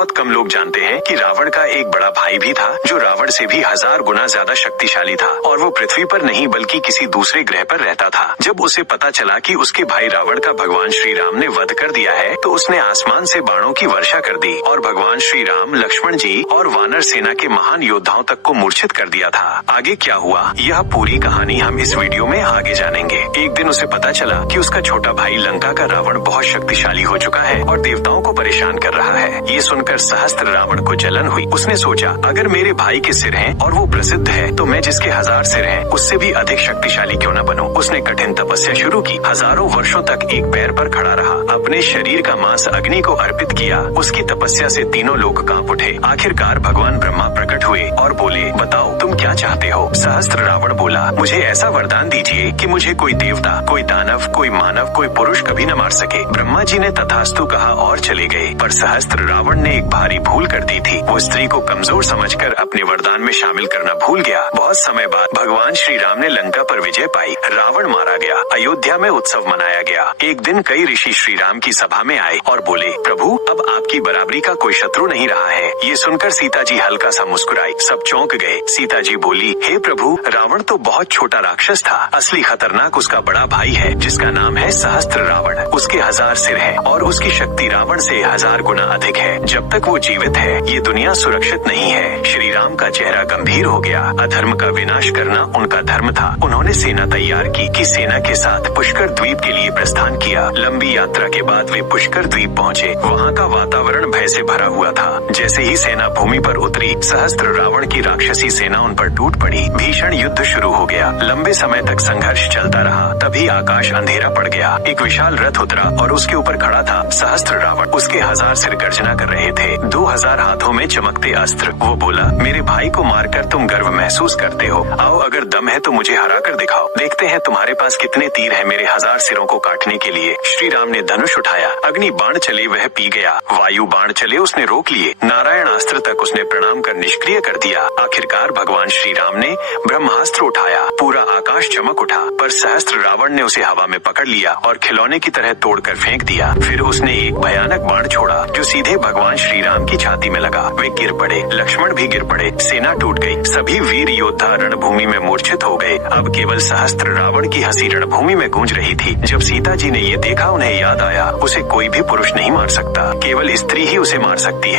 बहुत कम लोग जानते हैं कि रावण का एक बड़ा भाई भी था जो रावण से भी 1000 गुना ज्यादा शक्तिशाली था और वो पृथ्वी पर नहीं बल्कि किसी दूसरे ग्रह पर रहता था। जब उसे पता चला कि उसके भाई रावण का भगवान श्री राम ने वध कर दिया है तो उसने आसमान से बाणों की वर्षा कर दी और भगवान श्री राम, लक्ष्मण जी और वानर सेना के महान योद्धाओं तक को मूर्छित कर दिया था। आगे क्या हुआ यह पूरी कहानी हम इस वीडियो में आगे जानेंगे। एक दिन उसे पता चला कि उसका छोटा भाई लंका का रावण बहुत शक्तिशाली हो चुका है और देवताओं को परेशान कर रहा है। ये सुनकर सहस्त्र रावण को जलन हुई। उसने सोचा अगर मेरे भाई के सिर हैं और वो प्रसिद्ध है तो मैं जिसके 1000 सिर हैं उससे भी अधिक शक्तिशाली क्यों न बनूं। उसने कठिन तपस्या शुरू की। हजारों वर्षों तक एक पैर पर खड़ा रहा, अपने शरीर का मांस अग्नि को अर्पित किया। उसकी तपस्या से तीनों लोग कांप उठे। आखिरकार भगवान ब्रह्मा प्रकट हुए और बोले बताओ तुम क्या चाहते हो। सहस्त्र रावण बोला मुझे ऐसा वरदान दीजिए कि मुझे कोई देवता, कोई दानव, कोई मानव, कोई पुरुष कभी न मार सके। ब्रह्मा जी ने तथास्तु कहा और चले गए। पर सहस्त्र रावण ने एक भारी भूल कर दी थी। वो स्त्री को कमजोर समझकर अपने वरदान में शामिल करना भूल गया। बहुत समय बाद भगवान श्री राम ने लंका पर विजय पाई। रावण मारा गया। अयोध्या में उत्सव मनाया गया। एक दिन कई ऋषि श्री राम की सभा में आए और बोले प्रभु अब आपकी बराबरी का कोई शत्रु नहीं रहा है। ये सुनकर सीता जी हल्का सा मुस्कुराई। सब चौंक गए। सीता जी बोली हे प्रभु रावण तो बहुत छोटा राक्षस था। असली खतरनाक उसका बड़ा भाई है जिसका नाम है सहस्त्र रावण। उसके 1000 सिर हैं और उसकी शक्ति रावण से 1000 गुना अधिक है। जब तक वो जीवित है ये दुनिया सुरक्षित नहीं है। श्री राम का चेहरा गंभीर हो गया। अधर्म का विनाश करना उनका धर्म था। उन्होंने सेना तैयार की सेना के साथ पुष्कर द्वीप के लिए प्रस्थान किया। लंबी यात्रा के बाद वे पुष्कर द्वीप पहुँचे। वहाँ का वातावरण भय से भरा हुआ था। जैसे ही सेना भूमि पर उतरी सहस्त्र रावण की राक्षसी सेना उन पर टूट पड़ी। भीषण युद्ध शुरू हो गया। लंबे समय तक संघर्ष चलता रहा। तभी आकाश अंधेरा पड़ गया। एक विशाल रथ उतरा और उसके ऊपर खड़ा था सहस्त्र रावण। उसके 1000 सिर गर्जना कर रहे थे। 2000 हाथों में चमकते अस्त्र। वो बोला मेरे भाई को मारकर तुम गर्व महसूस करते हो। आओ अगर दम है तो मुझे हरा कर दिखाओ। देखते हैं तुम्हारे पास कितने तीर है मेरे 1000 सिरों को काटने के लिए। श्री राम ने धनुष उठाया। अग्नि बाण चले वह पी गया। वायु बाण चले उसने रोक लिए। नारायण अस्त्र तक उसने प्रणाम कर निष्क्रिय कर दिया। आखिरकार भगवान श्री राम ने ब्रह्मास्त्र उठाया। पूरा आकाश चमक उठा पर सहस्त्र रावण ने उसे हवा में पकड़ लिया और खिलौने की तरह तोड़कर फेंक दिया। फिर उसने एक भयानक बाण छोड़ा जो सीधे भगवान श्री राम की छाती में लगा। वे गिर पड़े। लक्ष्मण भी गिर पड़े। सेना टूट गई। सभी वीर योद्धा रणभूमि में मूर्छित हो गए। अब केवल सहस्त्र रावण की हंसी रणभूमि में गूंज रही थी। जब सीता जी ने ये देखा उन्हें याद आया उसे कोई भी पुरुष नहीं मार सकता, केवल स्त्री ही उसे मार सकती है।